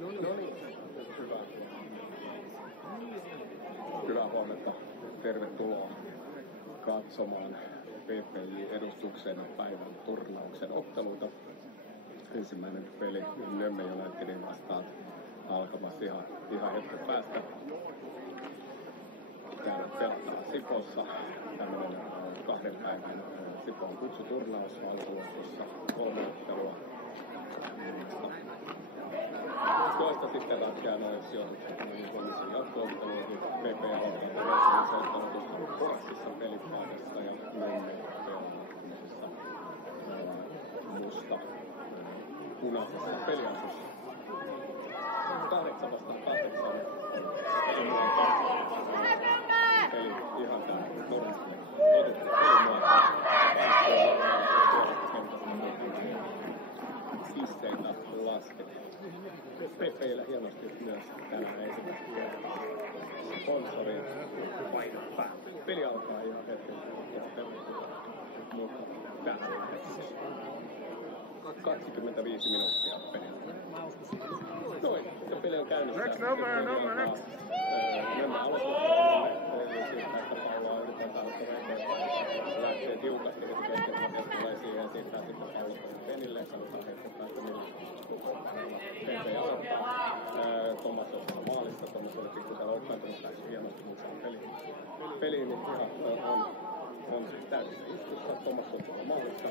No niin, hyvää huomenta. Tervetuloa katsomaan PPJ-edustuksen päivän turnauksen otteluita. Ensimmäinen peli Nömme Unitedin vastaan alkamassa ihan hetken päästä. Täällä pelataan Sipossa. Tämmöinen 2 päivän Sipon kutsuturnaus alkuvuotossa 3 ottelua. Toista sitten ratkeaa noin sijoitukset noihin huomisiin jatko-otteluihin. PP aloittaa ottelutusta Porssissa pelipaikassa ja Nömme pelaa musta punaisessa peliasussa. 8 vastaan 8. Eli ihan tää normaali pisteitä laskee. PP:llä hienosti myös tänään esitetty sponsorin painot päälle. Peli alkaa ihan hetken, mutta tähän lähdetään. 25 minuuttia peliä. Noin, ja peli on käynnissä. Next. Nämä aloitukset siirtää sitä palloa, yritetään lähtee tiukasti, kun keskeltä tulee siihen ja siirtää sitten pallo Penille. Katsotaan hetken päästä, millä PP aloittaa. Tomas on maalissa. Tomas oli pikkuisen loukkaantunut pääsi hienosti mukaan peliin, niin ihan on täysissä iskussa. Tomas on maalissa.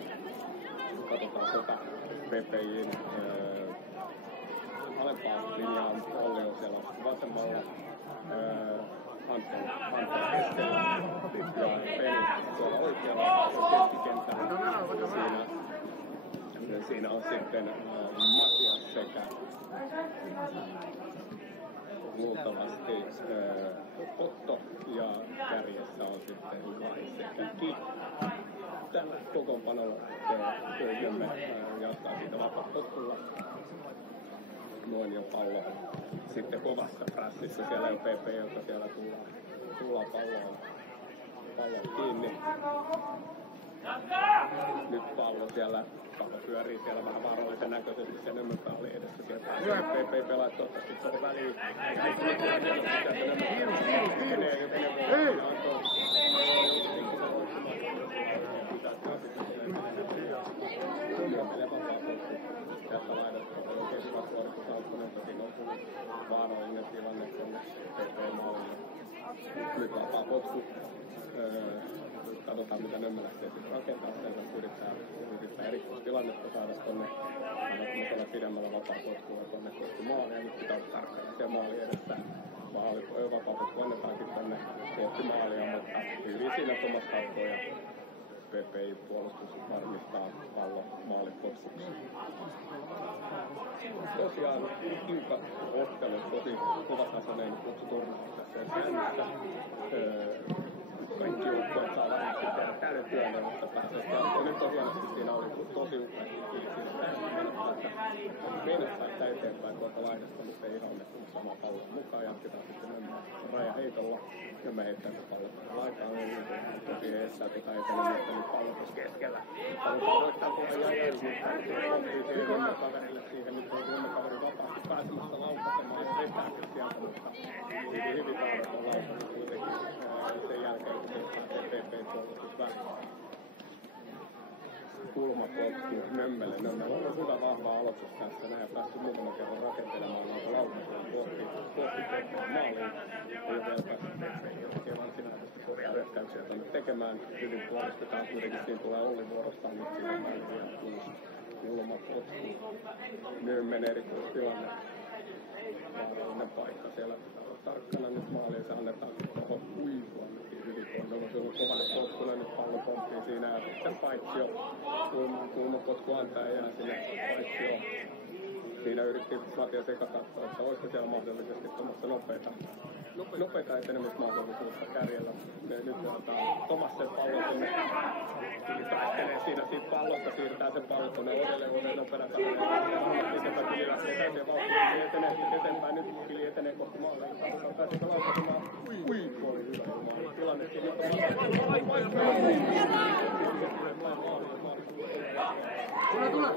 Katsotaan sitä PPJ:n alempaa linjaa. Olli on siellä vasemmalla. Antti keskellä ja Peli tuolla oikealla keskikentällä. Siinä on sitten Matias sekä luultavasti Otto ja kärjessä on sitten Kai sekä Ki. Tällä kokoonpanolla Nömme jatkaa siitä vapaapotkulla. Noin jo pallo sitten kovassa prässissä. Siellä on PP, joka siellä tullaan pallon kiinni. Nyt pallo pyörii siellä vähän vaarallisen näköisesti. Se Nömmepää oli edessä. Siellä PP pelaa toivottavasti tuohon väliin. Tässä laidassa on oikein hyvä suoritus Aukkonelta. Siinä on tullut vaarallinen tilanne tuonne PP-maalille. Nyt vapaa potku. Katsotaan mitä Nömme lähtee sitten rakentamaan. Yrittää erikoistilannetta saada tuonne pidemmällä vapaa potkulla tuonne kohti maalia. Nyt pitää olla tarkkana siellä maali edessä. Vapaa potku annetaankin tuonne kohti maalia, mutta hyvin siinä Tomas katkoo ja PPI-puolustus varmistaa pallo maalipotkuksi. Tosiaan tiukat ottelut, tosi kovatasoinen kutsuturnaus tässä käynnissä. Kaikki joukkueet saa varmasti tehdä täyden työn, mutta pääsee jatkoon. Nyt on hienosti siinä oli tosi upeasti mennessä päästä eteenpäin tuolta laidasta, mutta ei ihan onnistunut samaa palloa mukaan. Jatketaan sitten raja heitolla. Nömme heittää se pallo laitaan. Toki heittää tätä etenemistä, nyt pallo tuossa keskellä. Pallo voittaa tuolla jäljellä, mutta oppii siihen Nömme kaverille siihen. Nyt on Nömme kaveri vapaasti pääsemässä laukasemaan ja vetääkin sieltä, mutta hyvin taidot on laukannut kuitenkin sen jälkeen, kun se pääsee PP-puolustus väliin. Kulmapotku Nömmelle. Nömmellä on hyvä vahva aloitus tässä näin ja päässyt muutaman kerran rakentelemaan noita laukaisuja kohti maaliin. Ei ole vielä päässyt PP varsinaisesti hyökkäyksiä tuonne tekemään. Hyvin puolustetaan kuitenkin. Siinä tulee Olli vuorostaan nyt siinä väliin ja kulmapotku. Nömmen erikoistilanne. Vaarallinen paikka siellä. Tarkkana nyt maaliin, se annetaan tuohon Uivuun hyvin kohdalla. Se on kovalle potkulle, nyt pallo pomppii siinä ja sitten Paitsio. Kulmapotku antaa ja jää sinne Paitsio. Siinä yritti Matias eka katsoa, että olisiko siellä mahdollisesti tuommoista nopeita etenemismahdollisuutta kärjellä. Nyt otetaan Tomas sen pallon sinne. Taistelee siinä siitä pallosta, siirtää sen pallon tuonne Odelle nopeudella. Sitten Kili lähtee täysin vauhtiin eteenpäin. Nyt Kili etenee kohti maalle. Katsotaan pääseekö laukaisemaan. Ui, oli hyvä ilman. Tilanne siinä on. Tule!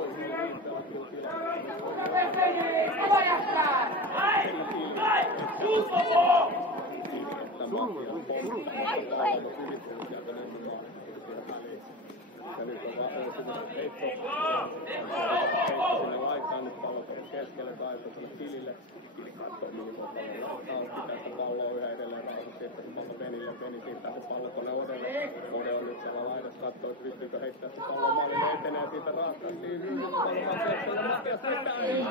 Että Matias polttaa pallo yrittänyt sieltä nimenomaan siihen väliin. Ja nyt on vaan heitto sinne laitaan, nyt pallo tuolla keskelle, Kaipo tuolle Kilille. Kili katsoo mihin voi pallo laittaa, pitää sitä palloa yhä edelleen rauhassa, siirtää se pallo Benille, Beni siirtää se pallo tuonne Odelle. Ode on nyt siellä laidassa, katsoo, että pystyykö heittää se pallo maalille etenee siitä raakasti. Hyvin pallo Matiakselle, Matias heittää, ei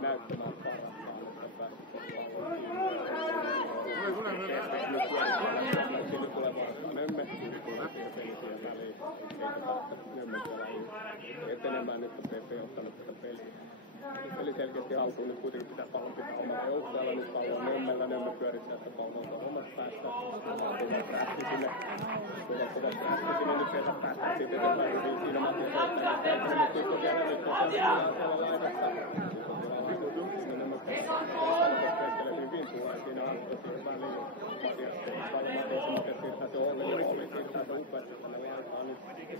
näyttämään parastaan, että päässyt sinne tulee vaan Mömme, ja peli siihen väliin, eikä päästä Mömmen siellä etenemään, nyt on PP ottanut tätä peliä. Peli selkeästi haltuun, nyt kuitenkin pitää pallon pitää omalla joukkueella, nyt pallo on Mömmellä, Mömme pyörittää sitä palloa tuolla omasta päästä, tulee päästä sinne, nyt sieltä päästään siitä eteenpäin hyvin, siinä Matias heittää, nyt sitten vielä nyt on siellä laidassa. Hyvin tulee siinä Antto siihen väliin. Matias siirtää se Olli siirtää se upeasti tänne laitaan. Nyt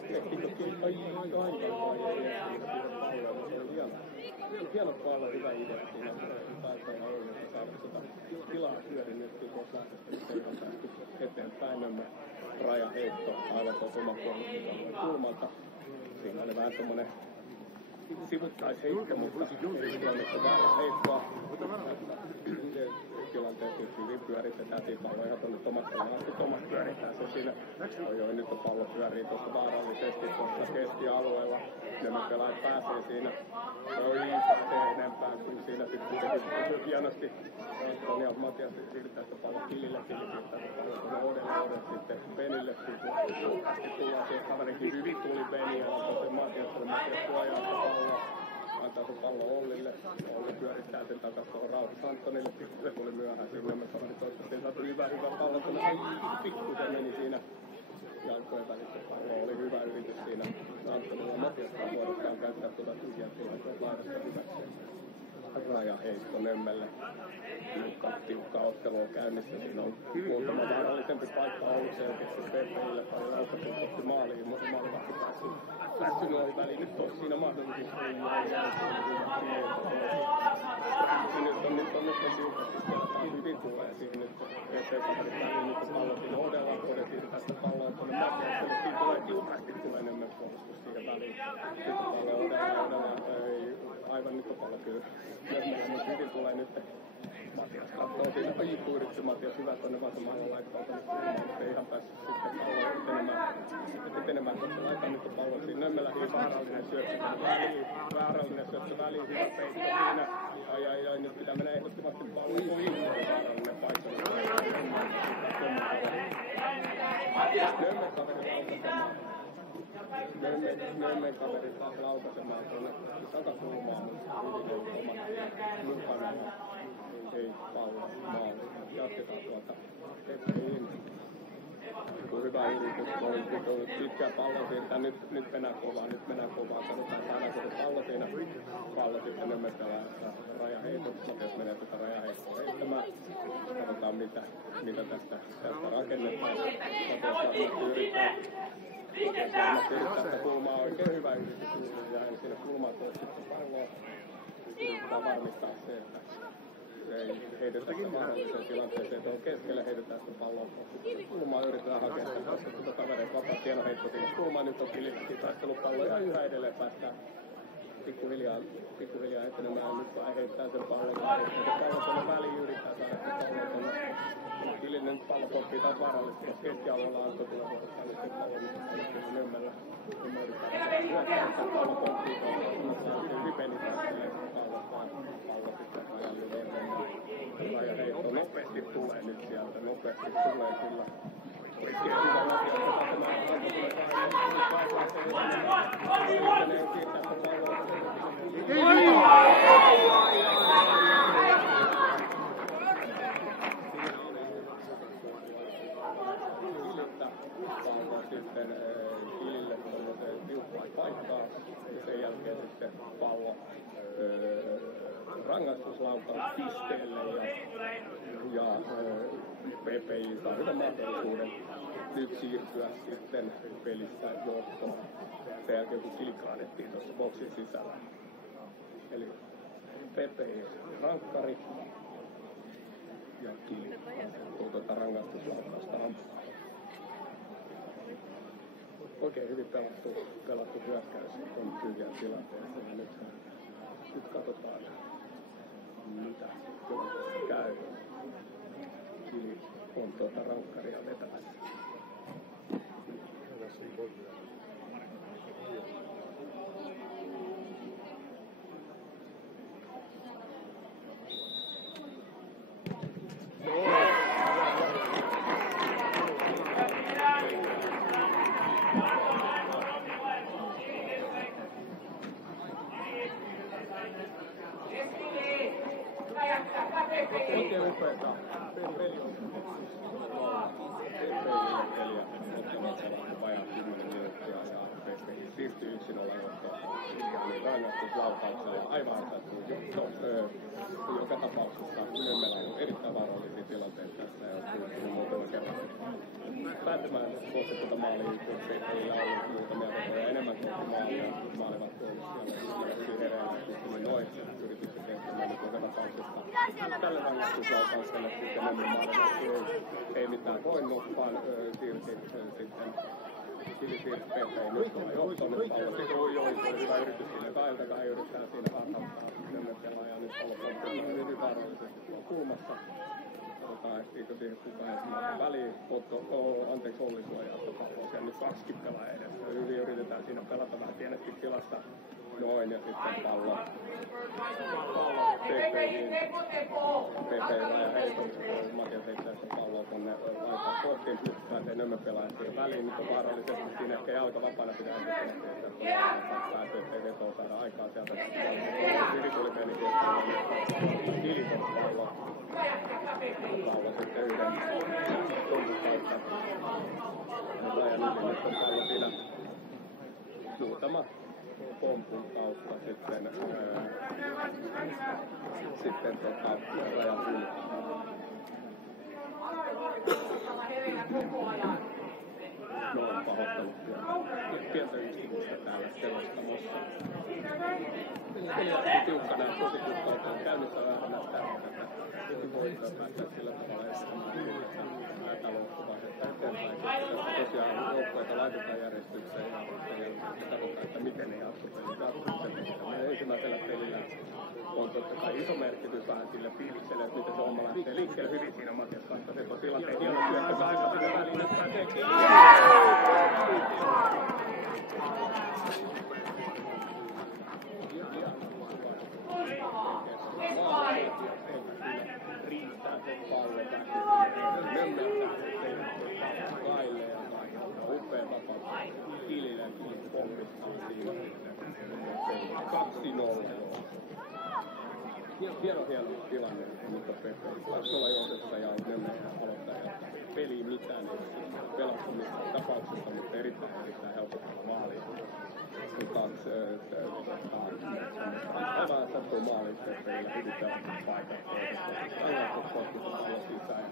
tehtiinkö hieno paalla, hyvä idea siinä. Taitoa ja Olli saada sitä tilaa hyödynnettyä tuossa lähtöstä. Nyt ei ole päästy eteenpäin. Nämä rajaheitto aivan tuossa oman puolustusalueen kulmalta. Siinä oli vähän tommonen sivuttaisheitto, mutta ei tilannetta väärä heittoa. Tilanteessa hyvin pyöritetään siinä palloa ihan tuonne Tomakselle asti. Tomas pyörittää se siinä. Joo, nyt on pallo pyörii tuossa vaarallisesti tuossa keskialueella. Nämä pelaajat pääsee siinä. Pääsee enempää kuin siinä sitten hienosti. Ja Matias siirtää sitä pallo Kilille. Kili siirtää sitä pallo tuonne Odelle sitten Benille. Sitten tullaan siihen kaverinkin hyvin tuli Beni ja antoi sen Matias suojaa sitä palloa. Antaa sen pallo Ollille. Olli pyörittää sen takas tuohon Rauhus Antonille. Se tuli myöhään sinne. Me kaveri toisesta. Siinä saatu hyvä pallo. Pikkusen meni siinä jalkojen välissä. Pallo oli hyvä yritys siinä. Antonilla Matias vuorostaan käyttää tuota tyhjää tilaisuutta laidasta hyväkseen. Rajaheitto Nemmelle. Tiukka ottelu on käynnissä. Siinä on muutama vaarallisempi paikka ollut selkeästi PP:lle. Paljon laukkapuutosti maaliin, mutta maalivahti päässyt noihin väliin. Nyt olisi siinä mahdollisuus. Nyt on tiukasti siellä. Hyvin tulee siihen nyt. PP-kaverit väliin nyt on pallo siinä Odella. Ode siirtää sitä palloa tuonne Matiakselle. Siinä tulee tiukasti tulee Nemmen puolustus siihen väliin. Sitten pallo Odella. Aivan nyt on pallo kyllä. Mutta hyvin tulee nyt. Matias katsoo siinä, Iikku yritti Matias hyvä tuonne vasemmalle laittaa tuonne kulmaan, mutta ei ihan päässyt sitten palloa etenemään tuossa laittaa nyt on pallo siinä. Nemmellä hyvin vaarallinen syöttö väliin, hyvä peitto siinä. Ai, nyt pitää mennä ehdottomasti palloon, vaarallinen paikka. Nemmen kaverit aukasemaan. Nemmen kaverit taas laukaisemaan tuonne takakulmaan, mutta mukana. Ei pallo maali. Jatketaan tuolta Peppiin. Hyvä yritys. Pitkää pallo siirtää. Nyt mennään kovaa. Katsotaan saadaanko se pallo siinä. Pallo sitten Nemmen pelaa rajaheitossa. Jos menee tätä rajaheittoa heittämään. Katsotaan mitä tästä rakennetaan. Yrittää sitä kulmaa. Oikein hyvä yritys. Ja siinä kulmaa toista palloa. Yritetään varmistaa se, että ei heidetä sitä mahdolliseen tilanteeseen, että on keskellä, heitetään sitä palloa kohti kulmaa, yritetään hakea sitä koska tuota kavereita vapaasti, hieno heitto sinne kulmaan, nyt on Kililläkin taistelupallo ja yhä edelleen päästään pikkuhiljaa etenemään, nyt vaan heittää sen pallon, tuonne väliin, yrittää saada sitä pallon tuonne. Kilinen nyt pallo sopii taas vaarallisesti, koska keskialueella Antto tulee vuorostaan nyt sen pallon, nyt Nemmellä. Nemmellä yrittää hyökkää sitä pallon kontsiin, hyvin penitään pallo sitten rajaheitto nopeasti tulee nyt sieltä, nopeasti tulee kyllä. Oikein hyvä Matias, tämä Antto tulee sitten Kilille tuollaiseen tiukkaan paikkaan ja sen jälkeen sitten pallo rangaistuslaukaus pisteelle ja PPI saa hyvän mahdollisuuden nyt siirtyä sitten pelissä johtoon. Sen jälkeen kun Kili kaadettiin tuossa boksin sisällä. Eli Pepe rankkari ja Kili rangaistuslaukausta ampaa. Oikein hyvin pelattu hyökkäys on tyhjän tilanteessa. Ja nyt katsotaan, mitä käy. Kili on rankkaria vetämässä. Oikein upeeta. Peli on peliä ottamassa vajaa 10 minuuttia ja Pepe siirtyy 1-0 johtoon. Eli rangaistuslaukauksella ja aivan ansaittu johto. Joka tapauksessa Ylemmellä on erittäin varollisia tilanteita tässä ja on puhuttunut muutama kerran. Päättämään kohti tuota maaliin, kun Pepeillä on ollut muutamia vetoja enemmän kohti maalia. Maalivat puolustelijalla ja hyvin hereillä sitten noin yritykset tehtämään nyt joka tapauksessa. Tälle rangaistuslaukaukselle sitten ei mitään voinut, vaan siirti sitten Kili siirti Pepeen nyt tuolla johtoon. Nyt pallo sitten ujoitui, hyvä yritys sinne Kailta, kai yrittää siinä harhauttaa Ylemmän pelaajaa. Nyt pallo on hyvin varollisesti tuolla kulmassa. Katsotaan, ehtiikö siihen kukaan ensimmäisen väliin. Anteeksi, Olli suojaa palloa. Siellä nyt 2 pelaajaa edessä. Hyvin yritetään siinä pelata vähän pienetkin tilasta. Noin, ja sitten pallo Pepeillä ja Heiton. Matias heittää sitä palloa tuonne laitaan korttiin. Nyt pääsee Nömmöpelaajat siihen väliin. Nyt on vaarallisesti siinä ehkä jalka vapaana pitää esittää. Pääsee, ettei vetoa saada aikaa sieltä. Hyvin tuli peli tietysti. Kili tuossa palloa. Pallo sitten yhden tuntun kautta. Rajan yli nyt on pallo siinä muutama pompun kautta sitten rajan yli. No on pahoittanut pientä yksityistä täällä selostamossa. Eli tiukkana ja tosi tiukkalta on käynnissä vähän näyttää heti voittaa päästä sillä tavalla näitä loppuvaiheita eteenpäin. Tosiaan joukkoita laitetaan järjestykseen ja katsotaan, että miten ne jatkopelit. Ensimmäisellä pelillä on totta kai iso merkitys vähän sille fiilikselle, että miten se homma lähtee liikkeelle hyvin siinä Matias kanssa. Se on tilanteen hieno syöttö aika sinne väliin, että pääsee riittää sen pallon Kaille ja upea tapaus. Kilillä pompistaa siinä. 2-0. Hieno tilanne, mutta Pepe taisi olla johdossa ja Nömmö aloittaa jatkaa peliä mitään, ei pelattu missään tapauksessa, mutta erittäin helpottava maali. Kaksi aivan sattuu maaliin Pepeillä hyvin pelattu paikat. Angaistus potkutus alle sisään.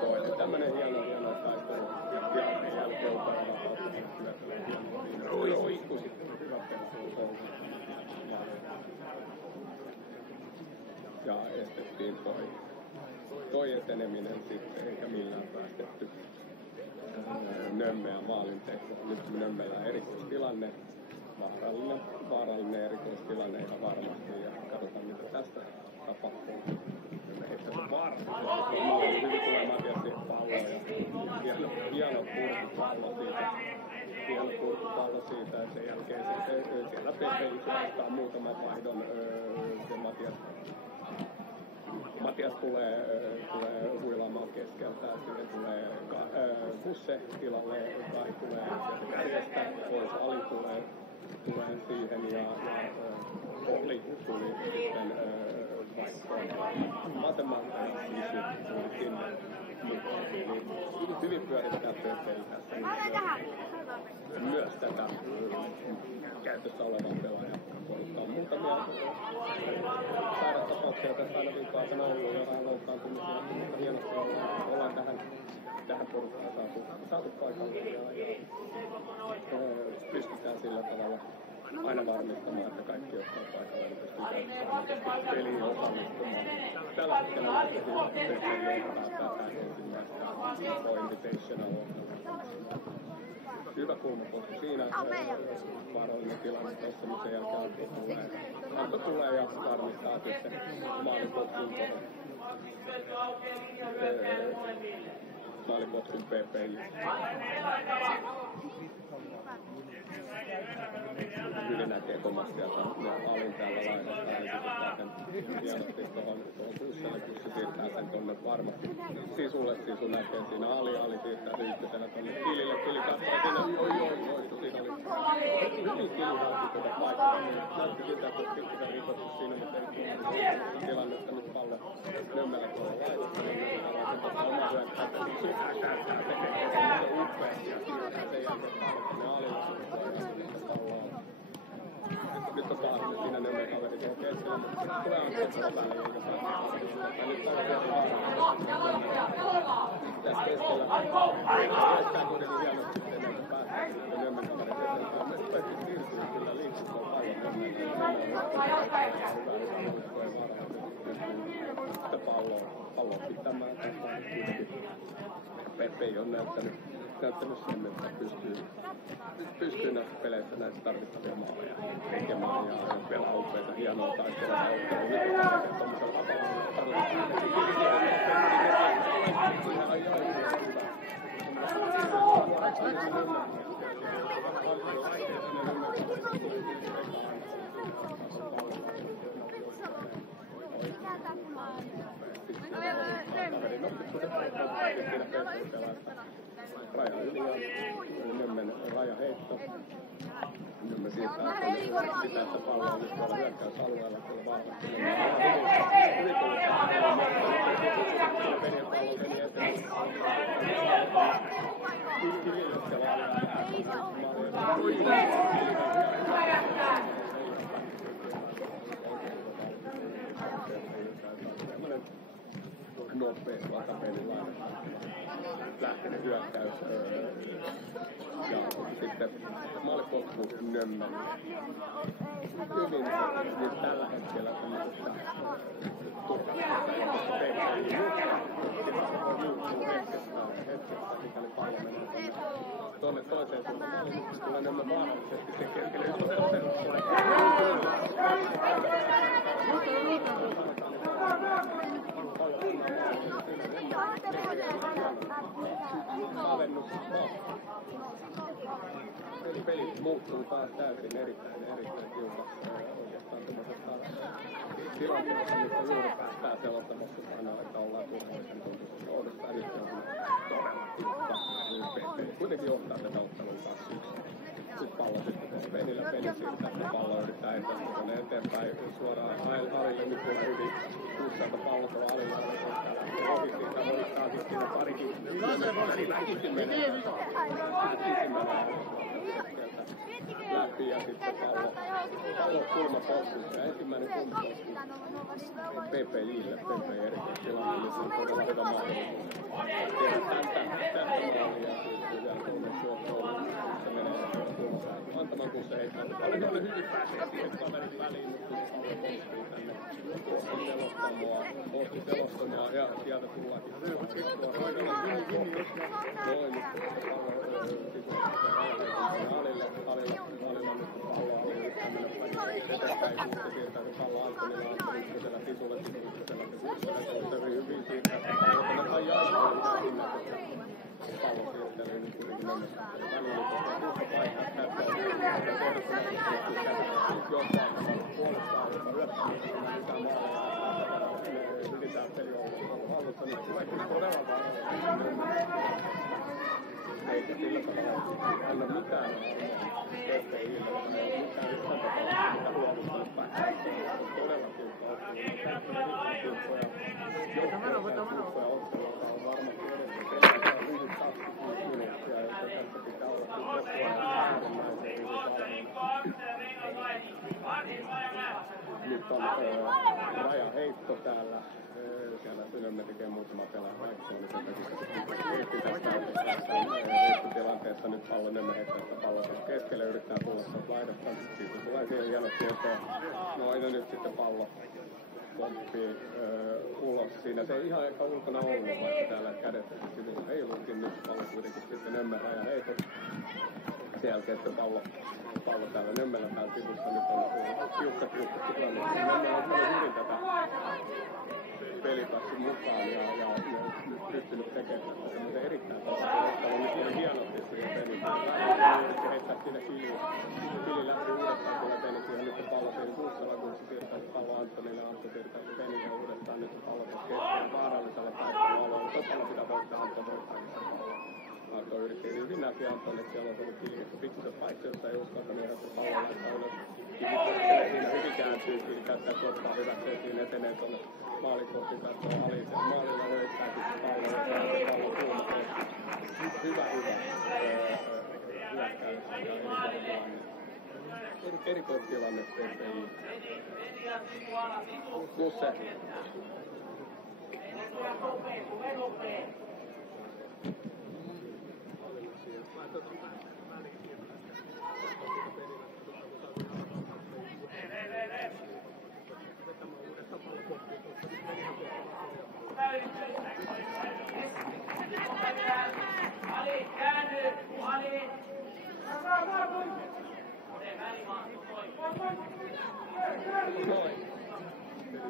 Toinen tämmönen hieno taistelu ja tilanteen jälkeen upealla kautta syöttelee hienoa siinä. Roikku sitten hyvä pelattu. Ja estettiin toi eteneminen sitten, eikä millään päästetty Nömmeä maalin tekoon. Nyt Nömmellä erikoistilanne, vaarallinen erikoistilanne ihan varmasti, ja katsotaan mitä tästä tapahtuu. Me heittää se vaarallisesti, maali hyvin tulee Matiasin palloa ja hieno purkupallo siitä. Hieno purkupallo siitä, ja sen jälkeen sitten siellä Pepe ottaa muutaman vaihdon se Matias tulee huilaamaan keskeltä, siihen tulee Busse tilalle, tai tulee sieltä kärjestä, pois Ali tulee siihen ja Olli tuli sitten vaihtoon. Matemaattinen tuli sinne. Eli hyvin pyörittää Pepeillä tässä. Myös tätä käytössä olevaa pelaajaa. On muutamia sairaustapauksia tässä aina viikkoa aikana ollut ja vähän loukkaantumisia, mutta hienosti ollaan tähän tähän porukkaan saatu paikalle ja pystytään sillä tavalla aina varmistamaan, että kaikki, jotka on paikalla, niin pystytään peliin osallistumaan. Tällä hetkellä tehdään tätä ensimmäistä invitational hyvä kulmaposti siinä, varoinen tilanne tuossa, niin sen jälkeen Antto tulee ja varmistaa sitten maaliboksin PPI. Hyvin näkee kovasti, että Alin täällä laidastaan hienosti tuohon Kuusselle, kun se siirtää sen tuonne varmasti Sisulle. Sisu näkee siinä Ali siirtää se ykkösenä tuonne Kilille. Kili katsoo siinä, kun siinä oli hyvin Kili tuota paikkaa. Näytti siltä, että olisi pikkuisen rikottu siinä, mutta ei tilannetta nyt Palle Nömmälä tuolla laidassa. Niin haluaisin tuossa omaa hyökkää, että sytää käyttää tekee se upeasti ja siirtää sen jälkeen Palle Alille. Nyt on taas siinä Nömmälä kaveri tuolla keskellä, mutta tulee Antto väliin eikä päästä. Nyt Palle tässä keskellä. Päästään kuitenkin hienosti ennen kuin päästään Nömmälä kaveri. Päästiin siirtyä kyllä liikkumaan paljon. Palloa pitämään. Pepe ei ole näyttänyt sen, että pystyy näissä peleissä näissä tarvittavia maaleja tekemään ja pelaa upeita hienoa taistelua. Nyt on tuollaisella Raja yli ja Nömmen rajaheitto. Nömmen siirtää sitä palloa nyt tuolla hyökkäysalueella tuolla vahvasti. Hyvin nopeasti takapeilin lähtenyt hyökkäys ja sitten maalipotkku Nömmen. Hyvin nyt tällä hetkellä tämmöisestä turvallisesta peliin. Tilanne voi muuttua hetkessä, mikäli pallo menee tuonne toiseen suuntaan. Nyt tulee Nömmen vaarallisesti sen keskelle, jos peli muuttuu taas täysin erittäin tiukaksi oikeastaan semmoisesta tilanteesta, missä juuri päästään selottamassa sanoa, että ollaan turvallisen tuntuisessa johdossa. Ja nyt se on todella tiukka. Kuitenkin johtaa tätä ottelua 2-1. Sitten pallo sitten pelillä peli siirtää, että pallo yrittää etästä tuonne eteenpäin suoraan Alille. Nyt tulee hyvin usealta pallot on Alilla. Ohi siitä voittaa sitten siinä parikin. Lähti menee. Lähti ja sitten pallo kulmaposkussa. Ja ensimmäinen kulmaposku PPIlle. PP erityisesti tilanteelle. Se on todella hyvä mahdollisuus. Tästä maalia ja tuonne suokoon. Se menee antamaan kun se heittää. Paljon hyvin pääsee siihen kaverin väliin, mutta kun se pallo posti selostamaan ja sieltä tullaankin. Tuo Roikala hyvin noin, mutta se pallo Alilla nyt palloa oli yrittäminen eteenpäin, sitten siirtää se pallo Antonilla ykkösellä, Sisulle ykkösellä, se hyvin siirtää se pallo tänne ajaa, pallo siirtelyy nyt kuitenkin mennessä välillä, koska paikkaa johtaa puolestaan, joka hyökkää mitään maaleja, yritetään peli olla hallussa, niin tulee kyllä todella eikä sillä tavalla anna mitään PPIlle, ei mitään luovuttanut päin. Todella tiukka ottelu. Tiukkoja otteluita on varmasti edessä. Peliä on hyvin 26 minuuttia, jotta tässä pitää olla koko ajan äärimmäisen hyvin valmiina. Nyt on rajaheitto. täällä. Siellä Ylömme tekee muutama pelaa vaihtoa, niin sen takia tästä tilanteessa nyt pallo Nömme heittää sitä palloa keskelle, yrittää tulla tuolta laidasta. Sitten tulee siihen hienosti eteen. No ja nyt sitten pallo pomppii ulos. Siinä se ei ihan ehkä ulkona ollut, vaikka täällä kädet sivulla heiluukin. Nyt pallo kuitenkin sitten Nömmen rajan heikot. Sen jälkeen sitten pallo täällä Nömmellä täällä sivussa. Nyt on tiukka tilanne. Nömmellä on paljon hyvin tätä pelipassin mukaan ja pystynyt tekemään tämmöisen erittäin tasaisesti. Nyt oli hienosti siihen peliin. Se heittää siinä Kili lähti uudestaan tuolla peliin. Siihen nyt on pallo siinä Kuussala, kun se siirtää pallo Antonille. Antto siirtää se peliin ja uudestaan nyt on pallo keskellä vaarallisella taistelualueella. Topalla pitää voittaa, Antto voittaa sitä palloa. Antto yritti hyvin näki Antonille, siellä on ollut Kili pikkuisen paikka, jossa ei uskaltanut ihan se pallo laittaa ylös. Siinä hyvin kääntyy, Kili käyttää tuottaa hyväkseen, siinä etenee tuonne maalikohti katsoo aliin. Maalilla löytää sitten palloa ja saa pallo kulmateen. Hyvä. Erikoistilanne TPI. Kusse.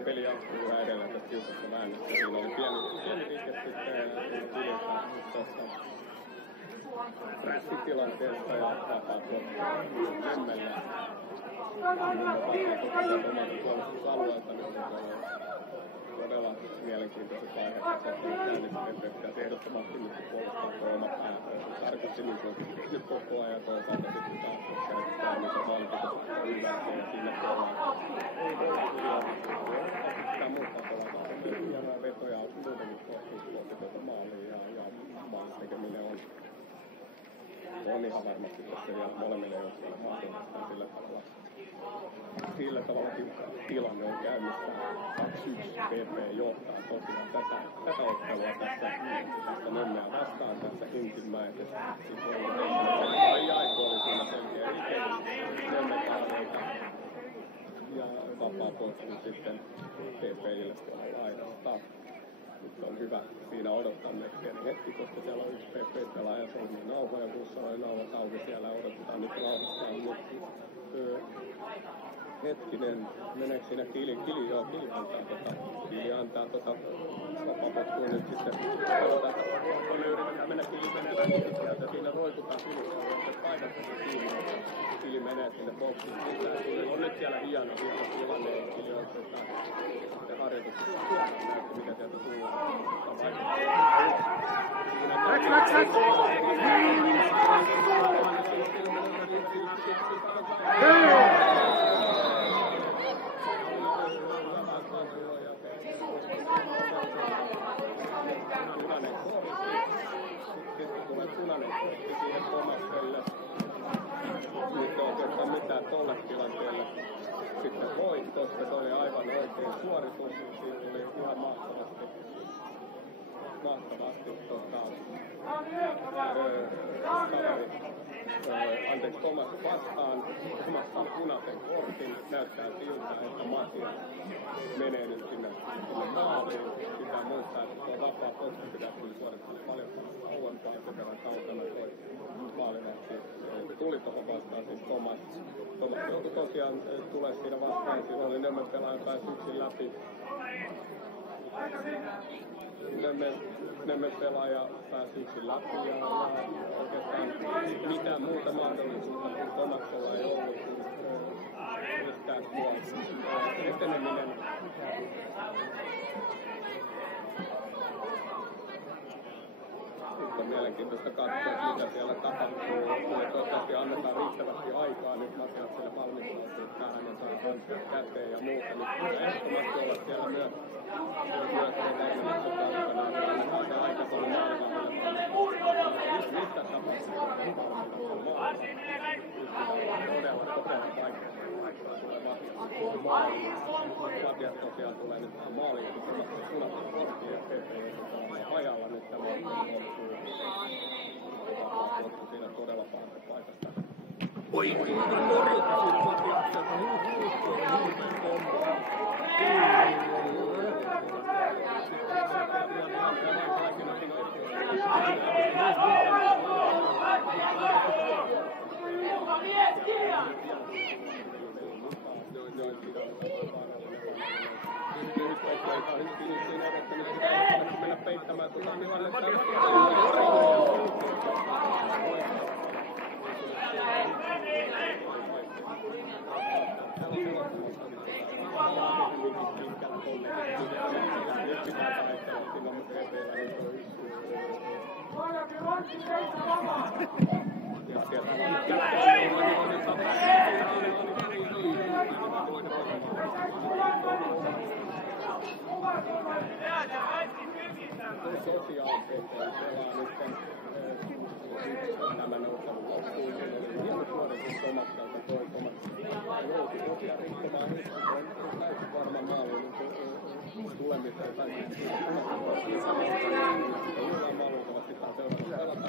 Peli jatkuu yhä edelleen tästä tiukasta väännöstä. Siinä oli pieni liike sitten tuossa prässitilanteessa ja vapaa tuossa Nömmellä. Omalta puolustusalueelta nyt todella mielenkiintoiset vaiheet. Tässä pitäisi ehdottomasti nyt puolustaa tuo oma pää. Tarkoitti niin kuin nyt koko ajan toisaalta sitten taas käytetään niitä valtuutusta hyväksi ja siinä puolella sitä muuttaa pelata. Ja vetoja on muutenkin kohti tuota maaliin ja maalin tekeminen on ihan varmasti tässä vielä molemmille joukkoille mahdollista sillä tavalla tilanne on käynnissä. 2-1 PP johtaa tosiaan tätä ottelua tästä Nömmeä vastaan tässä ensimmäisessä. Jaiko oli siinä selkeä Nömme-kaareita ja vapaa poistus sitten PPille tuolla laidasta. Nyt on hyvä siinä odottaa pieni hetki, koska siellä on yksi PP-pelaaja solmii nauhoja, Kuussala ja nauhat auki siellä odotetaan nyt lauhastaan. Hetkinen, meneekö siinä Kili? Kili antaa vapaa-potkua nyt sitten. Yritetään mennä, Kili menee väliin sieltä, siinä roikutaan Kilissä, paikassa kiinni. Kili menee sinne boksiin sisään. Kili on nyt siellä hieno tilanne, Kili on sitten harjoituksessa näytti, mikä sieltä tulee. Punainen kortti siihen Tomakselle. Nyt ei oikeastaan mitään tolle tilanteelle. Sitten voittosta, se oli aivan oikein suoritus. Siitä tuli ihan mahtavasti Tomas vastaan. Tomas saa punaisen kortin. Näyttää siltä, että Matias menee nyt sinne maaliin. Pitää muistaa, että tuo vapaa posti pitää kyllä suorittaa paljon kauempaa. Sen verran kaukana toi maalivahti tuli tuohon vastaan. Siis Tomas joutui tosiaan tulee siinä vastaan. Siinä oli Nömmen pelaaja pääsi yksin läpi. Nömmen pelaaja pääsi yksin läpi ja oikeastaan mitään muuta mahdollisuutta kuin Tomaksella ei ollut estää tuo eteneminen. Nyt on mielenkiintoista katsoa, mitä siellä tapahtuu. Toivottavasti annetaan riittävästi aikaa nyt Matiakselle valmistautua tähän ja saa hanssia käteen ja muuta. Nyt ehdottomasti olla siellä myös valmennuksen takana. Annetaan se aika tuolle maailmalle. Mistä tapahtuu? Todella vaikeaa tulee Matiakselle. Matias tosiaan tulee nyt tähän maaliin ja sitten maksaa punaisen korttia ja TPS on hajalla nyt tämä on siinä todella pahasta paikasta. Oi, torjuttu siinä Matiakselta. Hirveän kombo. Mennä peittämään tuota tilannetta. Tosiaan pelaa nyt tämän ottelun loppuun. Hieno suoritus Tomakselta toi Tomak. Jouti tosiaan rikkomaan yhtä täysin varma maaliin tulemiseen. Jollain maa luultavasti saa seuraavassa pelata.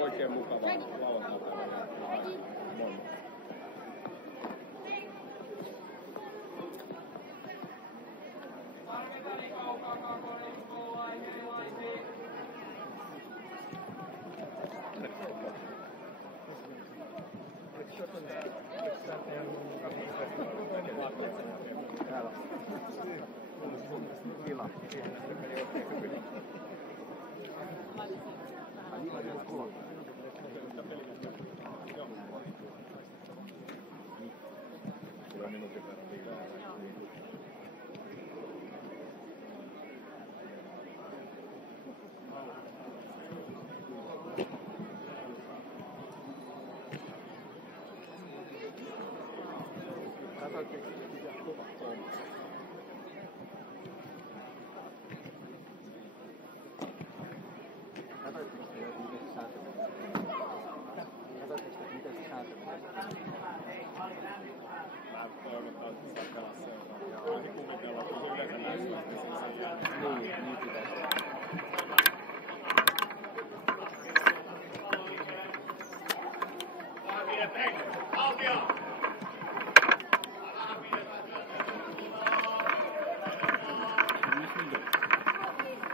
Oikein mukava lauantai.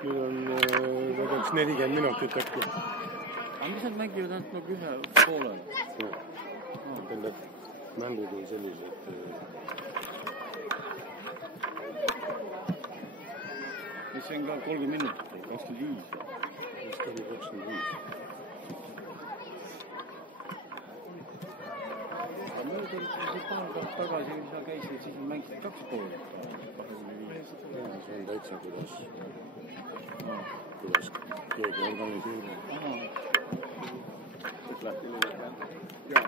Nüüd on tegelikult 40 minutit äkki. Aga mis nad mängivad ainult nagu ühe poolel? Need mängud on sellised... See on ka 30 minutit, 25. Vist oli 25. Aga mööda olid see paar päev tagasi, kui sa käisid, siis mängisid 2 poolel. See on täitsa kuidas keegi organiseerib. Siis lähti nii. Joo.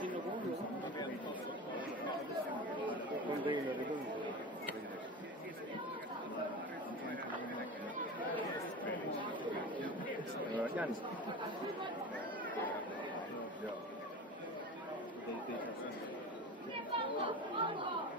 Siinä on ollut vielä tossa. On teillä tullut. Jännis. Joo. Ei saa sanoa.